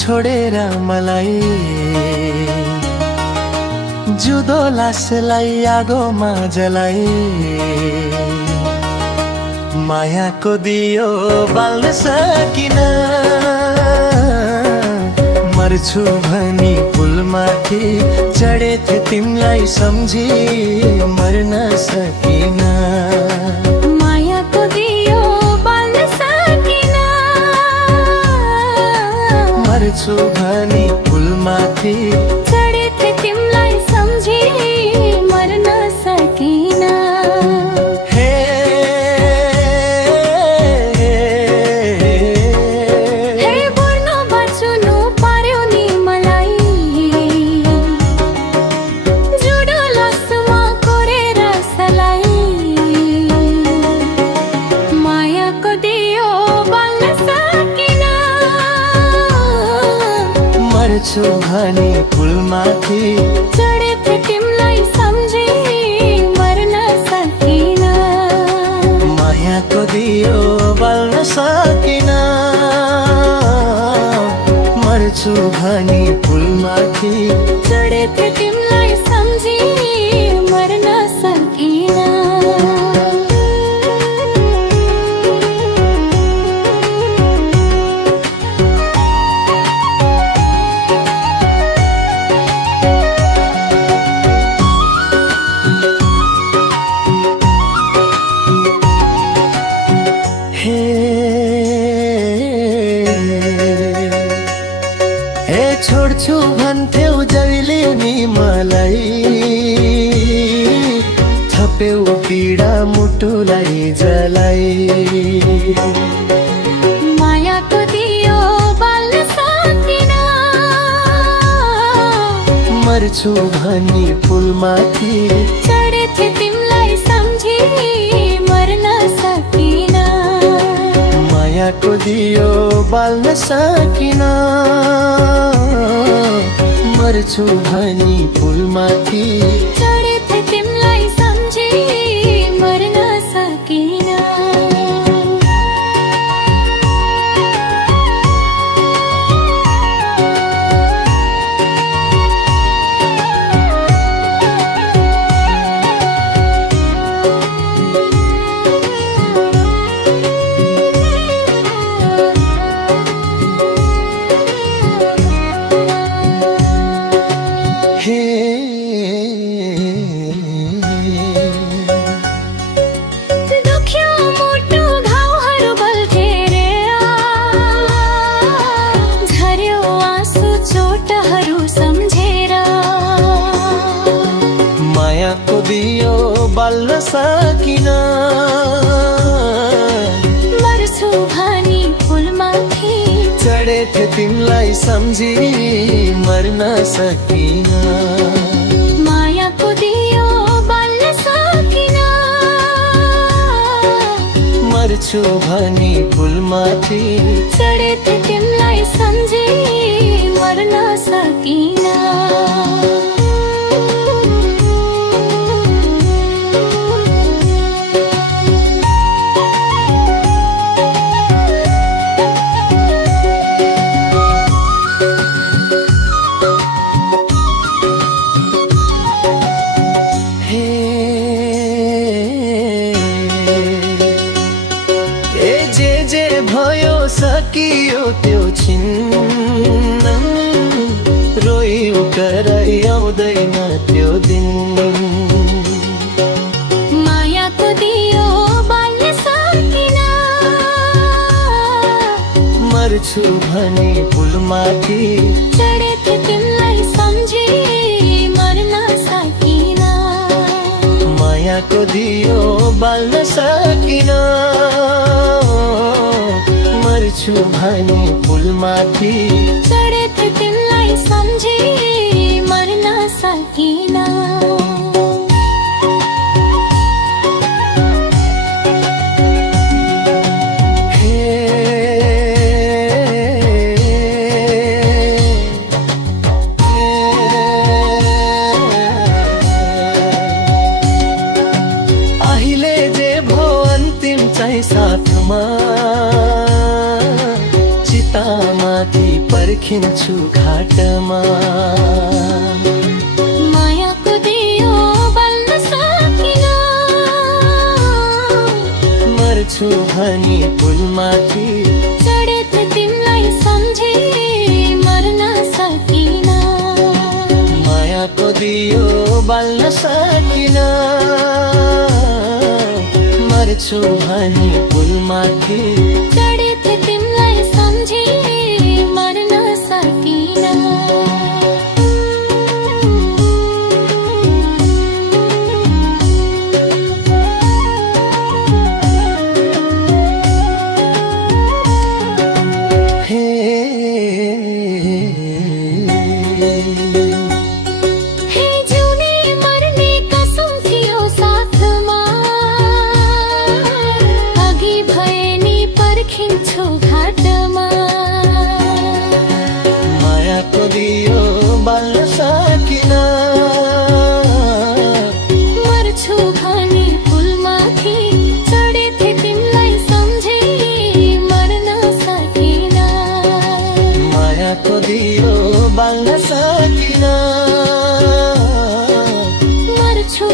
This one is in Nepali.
छोडेर मलाई जुदो लासलाई आगोमा जलाई मायाको दियो बाल्न सकिन मर्छु भनी पुलमाथि चढेथे तिमीलाई सम्झी मर्न सकिन मायाको दियो बाल्न सकिन मर्छु भनी पुलमाथि चढेथे तिमीलाई सम्झी मर्न सकिन मर्छु भनी पुलमाथि चढेथे तिमीलाई सम्झी मर्न सकिन मायाको दियो बाल्न सकिन मर्छु भनी पुलमाथि चढेथे तिमीलाई सम्झी मर्न सकिन छोड्छु भन्थ्यौ जहिले नि मलाई थप्यौ पीडा मुटुलाई जलाई मायाको दियो बाल्न सकिन मर्छु भनी पुलमाथि चढेथे तिमीलाई सम्झी मर्न सकिन मायाको दियो बाल्न सकिन मर्छु भनी पुलमाथि चढेथे तिमीलाई सम्झी मर्न सकिन मायाको दियो बाल्न सकिन मर्छु भनी पुलमाथि चढेथे तिमीलाई सम्झी मर्न सकिन मायाको दियो बाल्न सकिन मर्छु भनी पुलमाथि चढेथे तिमीलाई सम्झी मर्न सकिन जे भयो सकियो त्यो छिन्न रोइयो कराइ आउँदैन त्यो दिन मायाको दियो बाल्न सकिन मर्छु भनी पुलमाथि चढेथे तिमीलाई सम्झी मर्न सकिन मायाको दियो बाल्न सकिन मर्छु भनी पुलमाथि चढेथे तिमीलाई सम्झी मर्न सकिन अहिले जे भो अन्तिम चाहिँ साथमा चितामाथि पर्खिन्छु घाटमा मायाको दियो बल्न सकिन मर्छु भनी पुलमाथि चढेथ तिमीलाई सम्झी मर्न सकिन मायाको दियो बाल्न सकिन मर्छु भनी पुलमाथि चढेथ तिमीलाई सम्झी मर्न सकिन मायाको दियो बाल्न सकिन मर्छु भनी पुलमाथि चढेथे तिमीलाई सम्झी मर्न सकिन मायाको दियो बाल्न सकिन मर्छु